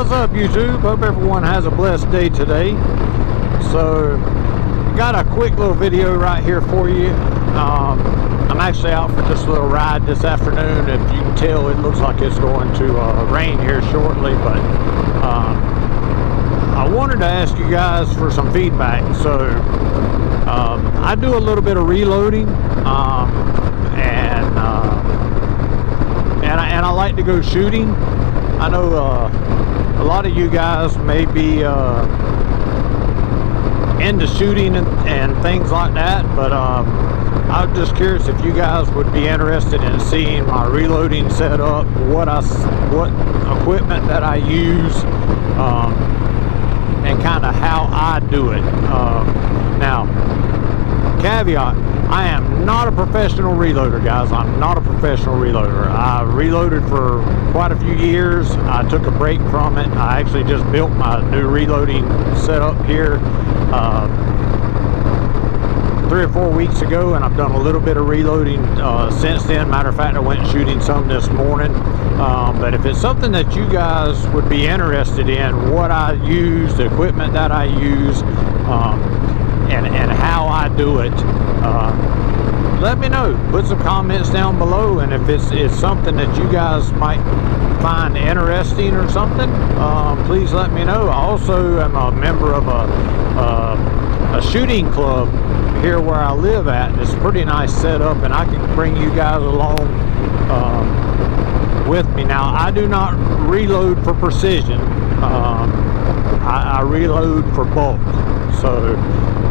What's up, YouTube? Hope everyone has a blessed day today. So, got a quick little video right here for you. I'm actually out for just a little ride this afternoon. If you can tell, it looks like it's going to rain here shortly, but I wanted to ask you guys for some feedback. So, I do a little bit of reloading, and I like to go shooting. I know a lot of you guys may be into shooting and things like that, but I'm just curious if you guys would be interested in seeing my reloading setup, what equipment that I use, and kind of how I do it. Now, caveat, I am not a professional reloader, guys. I'm not a professional reloader. I reloaded for quite a few years. I took a break from it. I actually just built my new reloading setup here 3 or 4 weeks ago, and I've done a little bit of reloading since then. Matter of fact, I went shooting some this morning. But if it's something that you guys would be interested in, what I use, the equipment that I use, and how I do it, let me know. Put some comments down below, and if it's something that you guys might find interesting or something, please let me know. I also am a member of a shooting club here where I live at. It's a pretty nice setup, and I can bring you guys along with me. Now, I do not reload for precision. I reload for bulk. So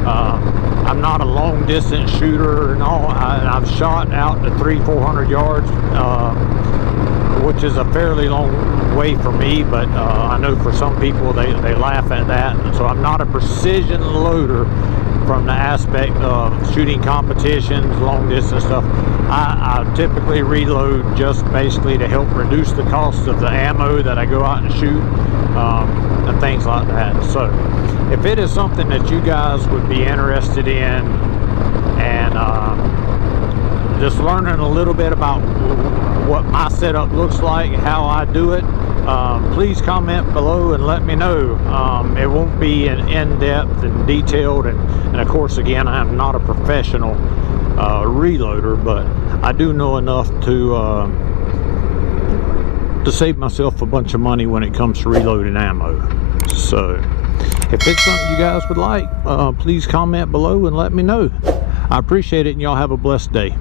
I'm not a long distance shooter and all. I've shot out to 300-400 yards, which is a fairly long way for me, but I know for some people they laugh at that. So I'm not a precision loader from the aspect of shooting competitions, long distance stuff. I typically reload just basically to help reduce the cost of the ammo that I go out and shoot, and things like that. So if it is something that you guys would be interested in, and just learning a little bit about what my setup looks like, how I do it, please comment below and let me know. It won't be in-depth and detailed, and of course, again, I'm not a professional reloader, but I do know enough to save myself a bunch of money when it comes to reloading ammo. So if it's something you guys would like, please comment below and let me know. I appreciate it, and y'all have a blessed day.